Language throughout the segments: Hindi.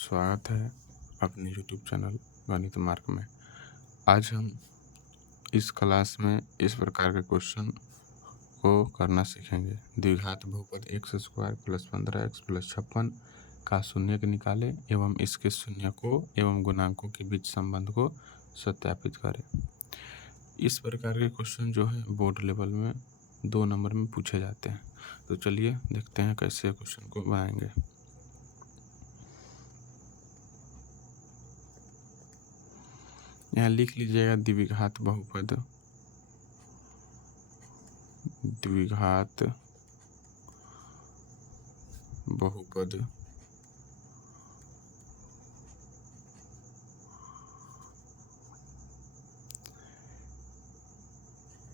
स्वागत है अपने YouTube चैनल गणित मार्ग में। आज हम इस क्लास में इस प्रकार के क्वेश्चन को करना सीखेंगे। द्विघात बहुपद x² + 15x + 56 का शून्यक निकालें एवं इसके शून्यकों एवं गुणांकों के बीच संबंध को सत्यापित करें। इस प्रकार के क्वेश्चन जो है बोर्ड लेवल में 2 नंबर में पूछे जाते हैं। तो चलिए देखते हैं कैसे क्वेश्चन को बनाएंगे। यहाँ लिख लीजिएगा द्विघात बहुपद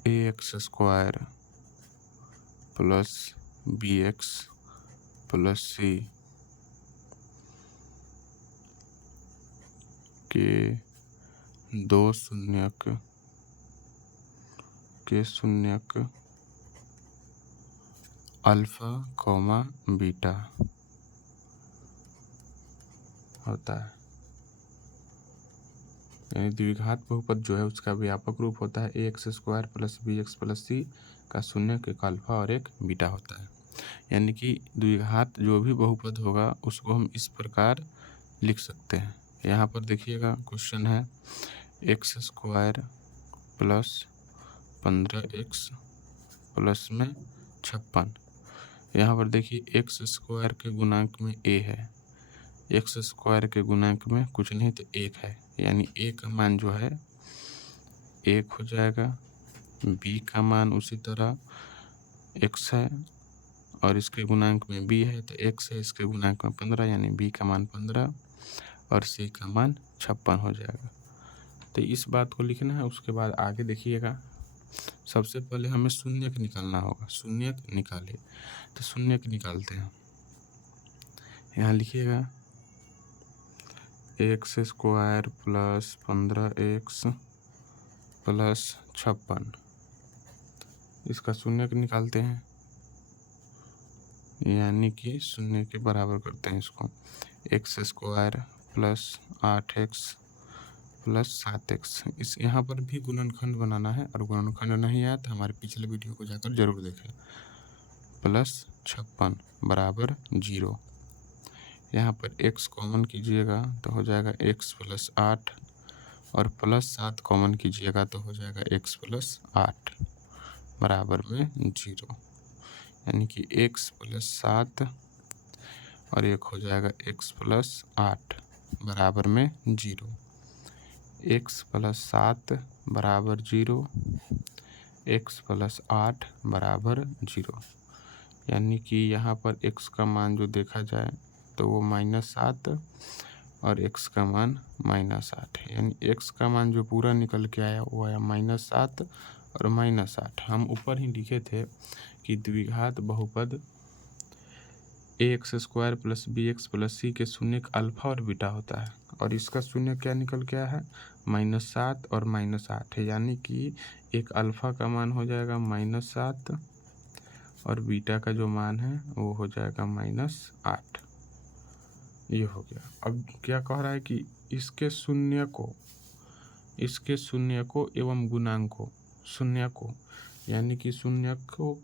ax² + bx + c के दो शून्यक अल्फा कॉमा बीटा होता है। यानी द्विघात बहुपद जो है उसका व्यापक रूप होता है ax² + bx + c का शून्यक एक अल्फा और एक बीटा होता है। यानी कि द्विघात जो भी बहुपद होगा उसको हम इस प्रकार लिख सकते हैं। यहाँ पर देखिएगा क्वेश्चन है x² + 15x प्लस में 56। यहाँ पर देखिए x² के गुणांक में a है, x² के गुणांक में कुछ नहीं तो 1 है। यानी a का मान जो है 1 हो जाएगा, b का मान उसी तरह x है और इसके गुणांक में b है तो x है, इसके गुणांक में 15 यानी b का मान 15 और c का मान 56 हो जाएगा। तो इस बात को लिखना है। उसके बाद आगे देखिएगा, सबसे पहले हमें शून्यक निकालना होगा। शून्यक निकाले तो शून्यक निकालते हैं। यहाँ लिखिएगा x² + 15x + 56, इसका शून्यक निकालते हैं। यानी कि शून्य के बराबर करते हैं इसको। x² + 8x + 7x। इस यहाँ पर भी गुणनखंड बनाना है और गुणनखंड नहीं आया तो हमारे पिछले वीडियो को जाकर जरूर देखें। +56 बराबर 0। यहाँ पर x कॉमन कीजिएगा तो हो जाएगा x + 8 और +7 कॉमन कीजिएगा तो हो जाएगा x + 8 बराबर में 0। यानी कि x + 7 और एक हो जाएगा x + 8 बराबर में 0। x + 7 बराबर 0, x + 8 बराबर 0। यानी कि यहाँ पर x का मान जो देखा जाए तो वो -7 और x का मान -8 है। यानी x का मान जो पूरा निकल के आया वो आया -7 और -8। हम ऊपर ही लिखे थे कि द्विघात बहुपद ax² + bx + c के शून्यक अल्फा और बीटा होता है और इसका शून्य क्या निकल के आया है -7 और -8 है। यानी कि एक अल्फा का मान हो जाएगा -7 और बीटा का जो मान है वो हो जाएगा -8। ये हो गया। अब क्या कह रहा है कि इसके शून्यकों एवं गुणांकों, शून्यकों यानी कि शून्यकों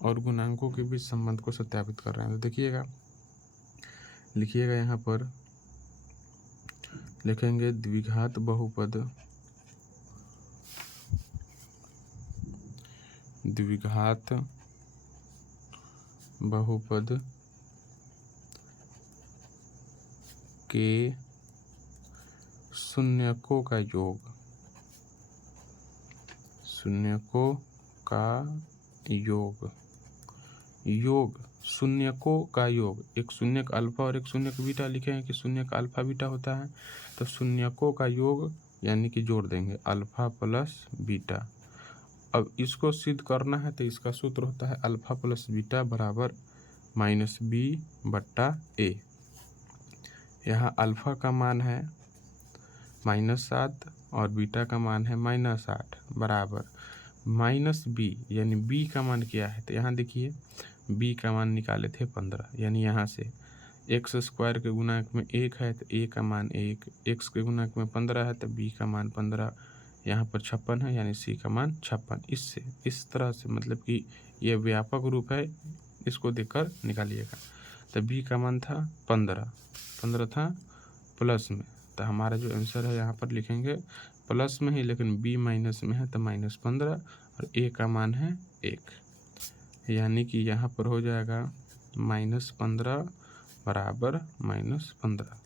और गुणांकों के बीच संबंध को सत्यापित कर रहे हैं। तो देखिएगा, लिखिएगा यहाँ पर लिखेंगे द्विघात बहुपद के शून्यकों का योग, शून्यकों का योग। एक शून्यक अल्फा और एक शून्यक बीटा लिखे हैं कि शून्यक अल्फा बीटा होता है, तो शून्यकों का योग यानी कि जोड़ देंगे अल्फा प्लस बीटा। अब इसको सिद्ध करना है तो इसका सूत्र होता है अल्फा प्लस बीटा बराबर -b/a। यहाँ अल्फा का मान है -7 और बीटा का मान है -8 बराबर -b। यानी b का मान क्या है तो यहाँ देखिए b का मान निकाले थे 15। यानी यहाँ से एक्स स्क्वायर के गुणांक में 1 है तो a का मान 1, x के गुणांक में 15 है तो b का मान 15, यहाँ पर 56 है यानी c का मान 56। इससे इस तरह से मतलब कि ये व्यापक रूप है, इसको देखकर निकालिएगा। तो b का मान था 15 था प्लस में, तो हमारा जो आंसर है यहाँ पर लिखेंगे प्लस में ही, लेकिन b माइनस में है तो -15 और a का मान है 1, यानी कि यहाँ पर हो जाएगा -15 बराबर -15।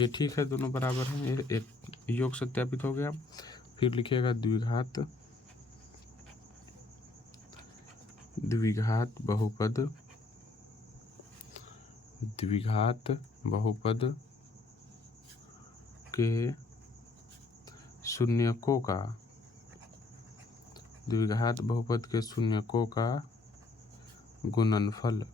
ये ठीक है, दोनों बराबर हैं, ये एक योग सत्यापित हो गया। फिर लिखिएगा द्विघात बहुपद के शून्यकों का गुणनफल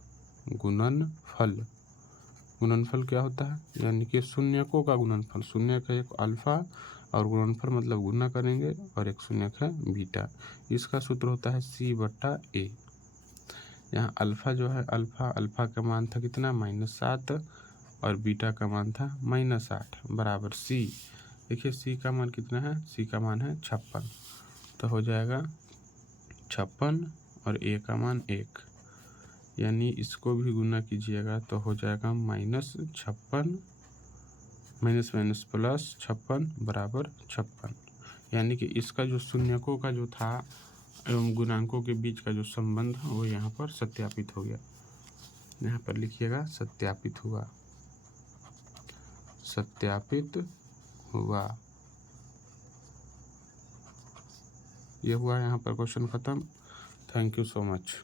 क्या होता है, यानी कि शून्यकों का गुणनफल। शून्य का एक अल्फा और गुणनफल मतलब गुना करेंगे, और एक शून्य है बीटा। इसका सूत्र होता है c/a। यहाँ अल्फा जो है, अल्फा का मान था कितना -7 और बीटा का मान था -8 बराबर c। देखिए c का मान कितना है, c का मान है 56, तो हो जाएगा 56 और a का मान 1, यानी इसको भी गुना कीजिएगा तो हो जाएगा -56 माइनस प्लस 56 बराबर 56, यानी कि इसका जो शून्यकों का जो था एवं गुणांकों के बीच का जो संबंध वो यहाँ पर सत्यापित हो गया। यहाँ पर लिखिएगा सत्यापित हुआ। ये हुआ यहाँ पर क्वेश्चन खत्म। Thank you so much.